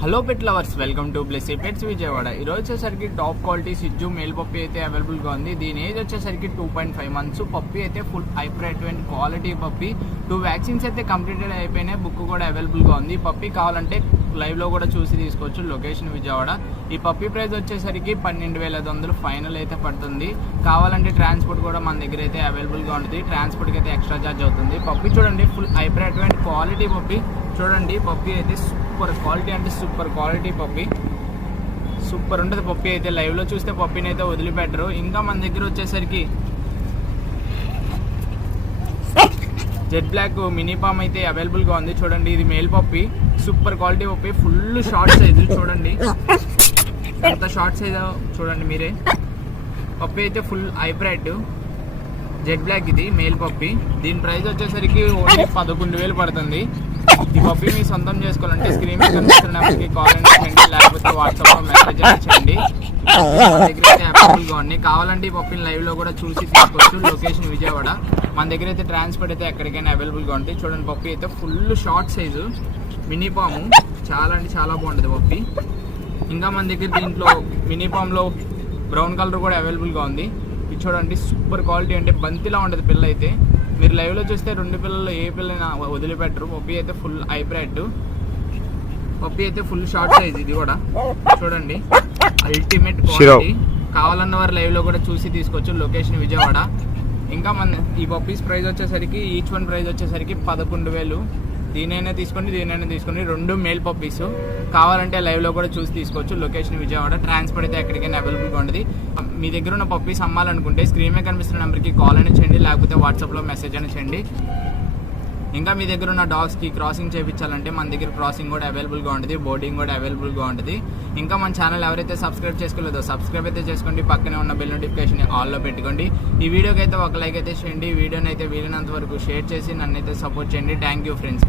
Hello pet lovers welcome to plus pets Vijayawada ఈ రోజు వచ్చేసరికి టాప్ క్వాలిటీ సిజ్జు మేల్ పప్పి అయితే అవైలబుల్గా ఉంది. దీని ఏజ్ వచ్చేసరికి two point five months puppy అయితే ఫుల్ హైప్రైట్మెంట్ క్వాలిటీ పప్పి టూ వ్యాక్సిన్స్ అయితే కంప్లీటెడ్ అయిపోయినాయి. బుక్ కూడా అవైలబుల్గా ఉంది. పప్పి కావాలంటే లైవ్లో కూడా చూసి తీసుకోవచ్చు. లొకేషన్ విజయవాడ ఈ పప్పి ప్రైస్ వచ్చేసరికి పన్నెండు వేల ఐదు వందలు ఫైనల్ అయితే పడుతుంది. కావాలంటే ట్రాన్స్పోర్ట్ కూడా మన దగ్గర అయితే అవైలబుల్గా ఉంటుంది. ట్రాన్స్పోర్ట్కి అయితే ఎక్స్ట్రా ఛార్జ్ అవుతుంది. పప్పి చూడండి ఫుల్ హైప్రైట్మెంట్ క్వాలిటీ పప్పి చూడండి పప్పి అయితే సూపర్. క్వాలిటీ అంటే సూపర్. Quality puppy. సూపర్ ఉంటుంది పప్పి అయితే. లైవ్లో చూస్తే పప్పిని అయితే వదిలిపెట్టరు. ఇంకా మన దగ్గర వచ్చేసరికి జెడ్ బ్లాక్ మినీ పామ్ అయితే అవైలబుల్గా ఉంది. చూడండి ఇది male puppy. Super quality puppy. Full short size చూడండి. ఎంత షార్ట్ సైజ్ చూడండి మీరే. పప్పి అయితే ఫుల్ హైబ్రైడ్ జెడ్ బ్లాక్ ఇది మేల్ పప్పి. దీని ప్రైస్ వచ్చేసరికి ఓన్లీ పదకొండు వేలు పడుతుంది. ఈ పప్పి మీ సొంతం చేసుకోవాలంటే స్క్రీన్ మీద కనిపిస్తున్న నెంబర్కి కాల్ అండ్ చేయండి లేకపోతే వాట్సాప్లో మెసేజ్ చేయండి దగ్గర అయితే అవైలబుల్గా ఉన్నాయి. కావాలంటే ఈ పప్పిని లైవ్లో కూడా చూసి తీసుకోవచ్చు. లొకేషన్ విజయవాడ. మన దగ్గర అయితే ట్రాన్స్పోర్ట్ అయితే ఎక్కడికైనా అవైలబుల్గా ఉంటాయి. చూడండి పప్పి అయితే ఫుల్ షార్ట్ సైజు మినీ పాము చాలా అంటే చాలా బాగుంటుంది పప్పి ఇంకా మన దగ్గర దీంట్లో మినీ పామ్లో బ్రౌన్ కలర్ కూడా అవైలబుల్గా ఉంది. చూడండి సూపర్ క్వాలిటీ అంటే బంతిలా ఉంటుంది పిల్ల అయితే మీరు లైవ్లో చూస్తే రెండు పిల్లలు ఏ పిల్లైనా వదిలిపెట్టరు. పప్పి అయితే ఫుల్ హైబ్రైడ్ పప్పి అయితే ఫుల్ షార్ట్ సైజ్ ఇది కూడా. చూడండి. అల్టిమేట్ క్వాలిటీ కావాలన్న వారు లైవ్లో కూడా చూసి తీసుకోవచ్చు. లొకేషన్ విజయవాడ. ఇంకా మన ఈ పప్పీస్ ప్రైస్ వచ్చేసరికి ఈచ్ వన్ ప్రైస్ వచ్చేసరికి పదకొండు వేలు. దీనైనా తీసుకోండి దీనైనా తీసుకోండి. రెండు మేల్ పప్పీస్. కావాలంటే లైవ్లో కూడా చూసి తీసుకోవచ్చు. లొకేషన్ విజయవాడ. ట్రాన్స్పోర్ట్ అయితే ఎక్కడికైనా అవైలబుల్గా ఉండదు. ఉంటుంది మీ దగ్గర ఉన్న పప్పీస్ అమ్మాలనుకుంటే స్క్రీన్ మీద కనిపిస్తున్న నెంబర్కి కాల్ అయినా చేయండి లేకపోతే వాట్సాప్లో మెసేజ్ అయినా చేయండి. ఇంకా మీ దగ్గర ఉన్న డాగ్స్కి క్రాసింగ్ చేయించాలంటే మన దగ్గర క్రాసింగ్ కూడా అవైలబుల్గా ఉంటుంది బోర్డింగ్ కూడా అవైలబుల్గా ఉంటుంది ఇంకా మన ఛానల్ ఎవరైతే సబ్స్క్రైబ్ చేసుకోలేదో సబ్స్క్రైబ్ అయితే చేసుకోండి. పక్కనే ఉన్న బిల్ నోటిఫికేషన్ ఆల్లో పెట్టుకోండి. ఈ వీడియోకి అయితే ఒక లైక్ అయితే చేయండి. వీడియోని అయితే వీలైనంత వరకు షేర్ చేసి నన్ను అయితే సపోర్ట్ చేయండి. Thank you friends